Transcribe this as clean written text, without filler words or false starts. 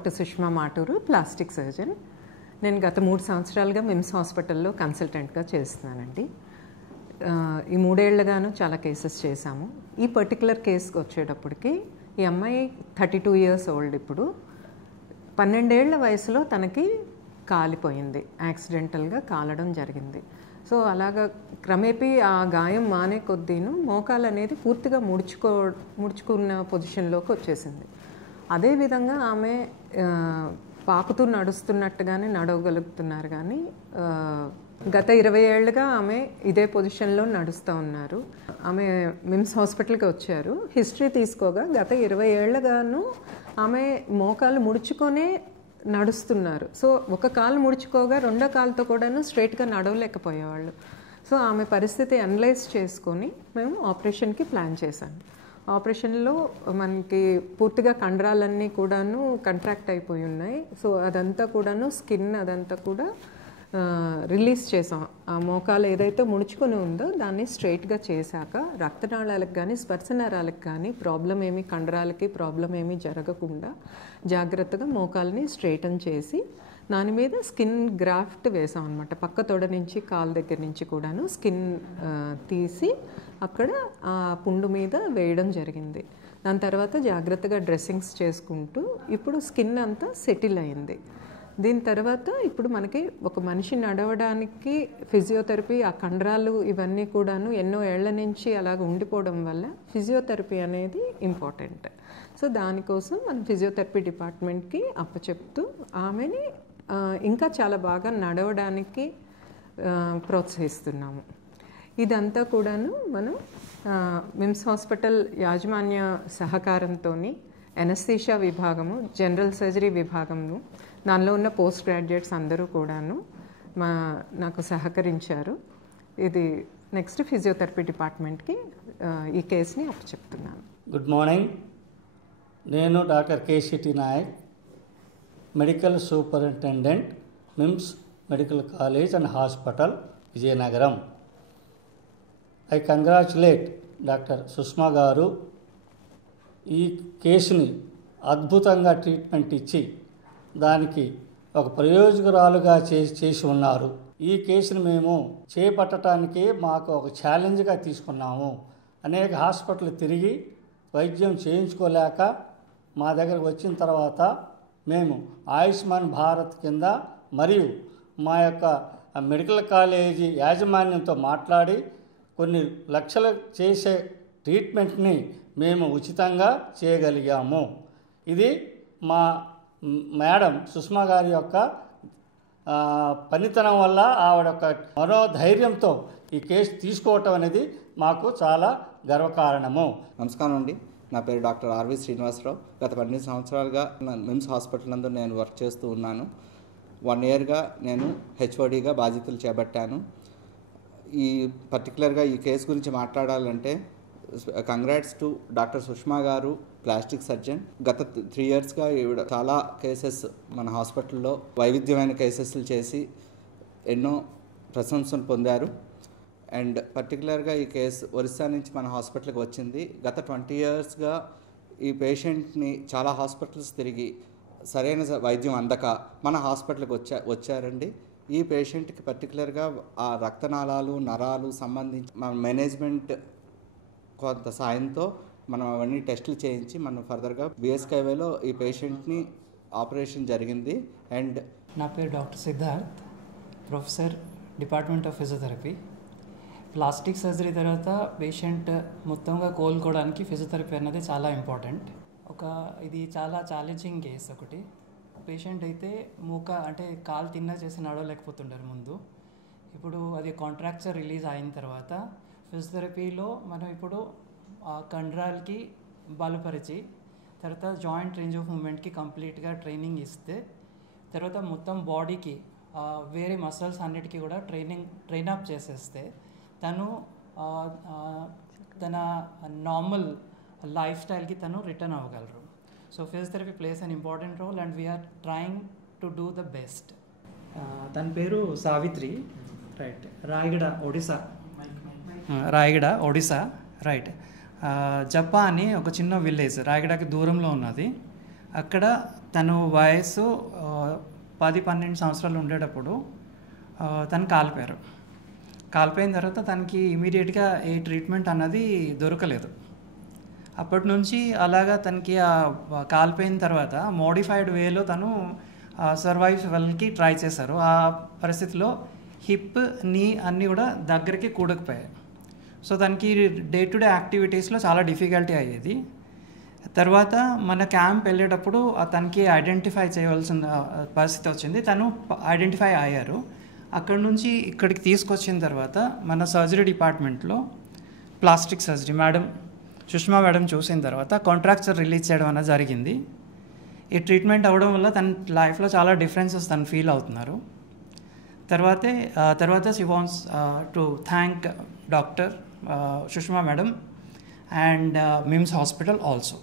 Doctor Sushma Maturu, plastic surgeon. నేను గత 3 సంవత్సరాలుగా మిమ్స్ హాస్పిటల్లో కన్సల్టెంట్గా చేస్తున్నానండి. ఈ 3 ఏళ్లుగాను చాలా కేసెస్ చేశాము. ఈ పర్టికులర్ కేసుకి వచ్చేటప్పటికి ఈ అమ్మాయి 32 ఇయర్స్ ఓల్డ్. ఇప్పుడు 12 ఏళ్ల వయసులో తనకి కాలిపోయింది, యాక్సిడెంటల్గా కాలడం జరిగింది. సో అలాగా క్రమేపీ ఆ గాయం మానే కొద్దీను మోకాలు అనేది పూర్తిగా ముడుచుకున్న పొజిషన్లోకి వచ్చేసింది. అదేవిధంగా ఆమె పాకుతూ నడుస్తున్నట్టుగానే నడవగలుగుతున్నారు, కానీ గత 20 ఏళ్ళుగా ఆమె ఇదే పొజిషన్లో నడుస్తూ ఉన్నారు. ఆమె మిమ్స్ హాస్పిటల్కి వచ్చారు. హిస్టరీ తీసుకోగా గత 20 ఏళ్ళగాను ఆమె మోకాలు ముడుచుకొనే నడుస్తున్నారు. సో ఒక కాలు ముడుచుకోగా రెండో కాలుతో కూడాను స్ట్రైట్గా నడవలేకపోయేవాళ్ళు. సో ఆమె పరిస్థితి అనలైజ్ చేసుకొని మేము ఆపరేషన్కి ప్లాన్ చేశాము. ఆపరేషన్లో మనకి పూర్తిగా కండరాలన్నీ కూడాను కంట్రాక్ట్ అయిపోయి ఉన్నాయి. సో అదంతా కూడాను స్కిన్ అదంతా కూడా రిలీజ్ చేసాం. ఆ మోకాలు ఏదైతే ముడుచుకొని ఉందో దాన్ని స్ట్రైట్గా చేశాక రక్తనాళాలకు కానీ స్పర్శనరాలకు కానీ కండరాలకి ప్రాబ్లం ఏమీ జరగకుండా జాగ్రత్తగా మోకాల్ని స్ట్రైటన్ చేసి దాని మీద స్కిన్ గ్రాఫ్ట్ వేసాం అనమాట. పక్క తొడ నుంచి కాలు దగ్గర నుంచి కూడాను స్కిన్ తీసి అక్కడ ఆ పుండు మీద వేయడం జరిగింది. దాని తర్వాత జాగ్రత్తగా డ్రెస్సింగ్స్ చేసుకుంటూ ఇప్పుడు స్కిన్ అంతా సెటిల్ అయింది. దీని తర్వాత ఇప్పుడు మనకి ఒక మనిషి నడవడానికి ఫిజియోథెరపీ, ఆ కండరాలు ఇవన్నీ కూడాను ఎన్నో ఏళ్ల నుంచి అలాగ ఉండిపోవడం వల్ల ఫిజియోథెరపీ అనేది ఇంపార్టెంట్. సో దానికోసం మనం ఫిజియోథెరపీ డిపార్ట్మెంట్కి అప్పచెప్తూ ఆమెని ఇంకా చాలా బాగా నడవడానికి ప్రోత్సహిస్తున్నాము. ఇదంతా కూడాను మనం మిమ్స్ హాస్పిటల్ యాజమాన్య సహకారంతో ఎనస్థీషియా విభాగము, జనరల్ సర్జరీ విభాగము, దానిలో ఉన్న పోస్ట్ గ్రాడ్యుయేట్స్ అందరూ కూడాను నాకు సహకరించారు. ఇది నెక్స్ట్ ఫిజియోథెరపీ డిపార్ట్మెంట్కి ఈ కేసుని అప్పచెప్తున్నాను. Good morning. నేను doctor KCT Nayak, medical superintendent, MIMS medical college and hospital, Vizianagaram. I congratulate doctor Sushma garu. ఈ కేసుని అద్భుతంగా ట్రీట్మెంట్ ఇచ్చి దానికి ఒక ప్రయోజకురాలుగా చేసి ఉన్నారు. ఈ కేసును మేము చేపట్టడానికి మాకు ఒక ఛాలెంజ్గా తీసుకున్నాము. అనేక హాస్పిటల్ తిరిగి వైద్యం చేయించుకోలేక మా దగ్గరకు వచ్చిన తర్వాత మేము ఆయుష్మాన్ భారత్ కింద మరియు మా యొక్క మెడికల్ కాలేజీ యాజమాన్యంతో మాట్లాడి కొన్ని లక్షలు చేసే ట్రీట్మెంట్ని మేము ఉచితంగా చేయగలిగాము. ఇది మా మేడం సుష్మా గారి యొక్క పనితనం వల్ల, ఆవిడ యొక్క మనోధైర్యంతో ఈ కేసు తీసుకోవటం అనేది మాకు చాలా గర్వకారణము. నమస్కారం అండి. నా పేరు డాక్టర్ ఆర్వి శ్రీనివాసరావు. గత 12 సంవత్సరాలుగా మిమ్స్ హాస్పిటల్ నందు నేను వర్క్ చేస్తూ ఉన్నాను. 1 ఇయర్గా నేను హెచ్ఓడిగా బాధ్యతలు చేపట్టాను. ఈ పర్టికులర్గా ఈ కేసు గురించి మాట్లాడాలంటే కంగ్రాట్స్ టు డాక్టర్ సుష్మా గారు, ప్లాస్టిక్ సర్జన్. గత 3 ఇయర్స్గా ఈవిడ చాలా కేసెస్ మన హాస్పిటల్లో వైవిధ్యమైన కేసెస్లు చేసి ఎన్నో ప్రశంసలు పొందారు. అండ్ పర్టికులర్గా ఈ కేసు ఒరిస్సా నుంచి మన హాస్పిటల్కి వచ్చింది. గత 20 ఇయర్స్గా ఈ పేషెంట్ని చాలా హాస్పిటల్స్ తిరిగి సరైన వైద్యం అందక మన హాస్పిటల్కి వచ్చారండి. ఈ పేషెంట్కి పర్టికులర్గా ఆ రక్తనాళాలు, నరాలు సంబంధించి మన మేనేజ్మెంట్ కొంత సాయంతో మనం అవన్నీ టెస్టులు చేయించి మనం ఫర్దర్గా బిఎస్కేవైలో ఈ పేషెంట్ని ఆపరేషన్ జరిగింది. అండ్ నా పేరు doctor Siddharth, professor, department of physiotherapy. Plastic surgery తర్వాత పేషెంట్ మొత్తంగా కోలుకోవడానికి ఫిజియోథెరపీ అనేది చాలా ఇంపార్టెంట్. ఇది చాలా ఛాలెంజింగ్ కేస్. ఒకటి పేషెంట్ అయితే అంటే కాలు తిన్నా చేసి నడవలేకపోతుంటారు ముందు. ఇప్పుడు అది కాంట్రాక్చర్ రిలీజ్ అయిన తర్వాత ఫిజియోథెరపీలో మనం ఇప్పుడు కండరాలకి బలపరిచి తర్వాత జాయింట్ రేంజ్ ఆఫ్ మూమెంట్కి కంప్లీట్గా ట్రైనింగ్ ఇస్తే తర్వాత మొత్తం బాడీకి వేరే మసిల్స్ అన్నిటికీ కూడా ట్రైన్ అప్ చేసేస్తే తను తన నార్మల్ లైఫ్ స్టైల్కి తను రిటర్న్ అవ్వగలరు. So physiotherapy plays an important role and we're trying to do the best. తన పేరు సావిత్రి, రైట్, రాయగడ ఒడిశా, రైట్. జప్పా అని ఒక చిన్న విలేజ్ రాయగడకి దూరంలో ఉన్నది. అక్కడ తను వయసు 10-12 సంవత్సరాలు ఉండేటప్పుడు తను కాలిపోయిన తర్వాత తనకి ఇమీడియట్గా ఏ ట్రీట్మెంట్ అన్నది దొరకలేదు. అప్పటి నుంచి అలాగా తనకి కాలిపోయిన తర్వాత మోడిఫైడ్ వేలో తను సర్వైవల్కి ట్రై చేశారు. ఆ పరిస్థితిలో హిప్, నీ అన్నీ కూడా దగ్గరికి కూడకపోయాయి. సో తనకి డే టు డే యాక్టివిటీస్లో చాలా డిఫికల్టీ అయ్యేది. తర్వాత మన క్యాంప్ వెళ్ళేటప్పుడు తనకి ఐడెంటిఫై చేయవలసిన పరిస్థితి వచ్చింది. తను ఐడెంటిఫై అయ్యారు. అక్కడి నుంచి ఇక్కడికి తీసుకొచ్చిన తర్వాత మన సర్జరీ డిపార్ట్మెంట్లో ప్లాస్టిక్ సర్జరీ సుష్మా మేడం చూసిన తర్వాత కాంట్రాక్చర్ రిలీజ్ చేయడం అనేది జరిగింది. ఈ ట్రీట్మెంట్ అవ్వడం వల్ల తన లైఫ్లో చాలా డిఫరెన్సెస్ తను ఫీల్ అవుతున్నారు. తర్వాత she wants to thank doctor Sushma madam and MIMS hospital also.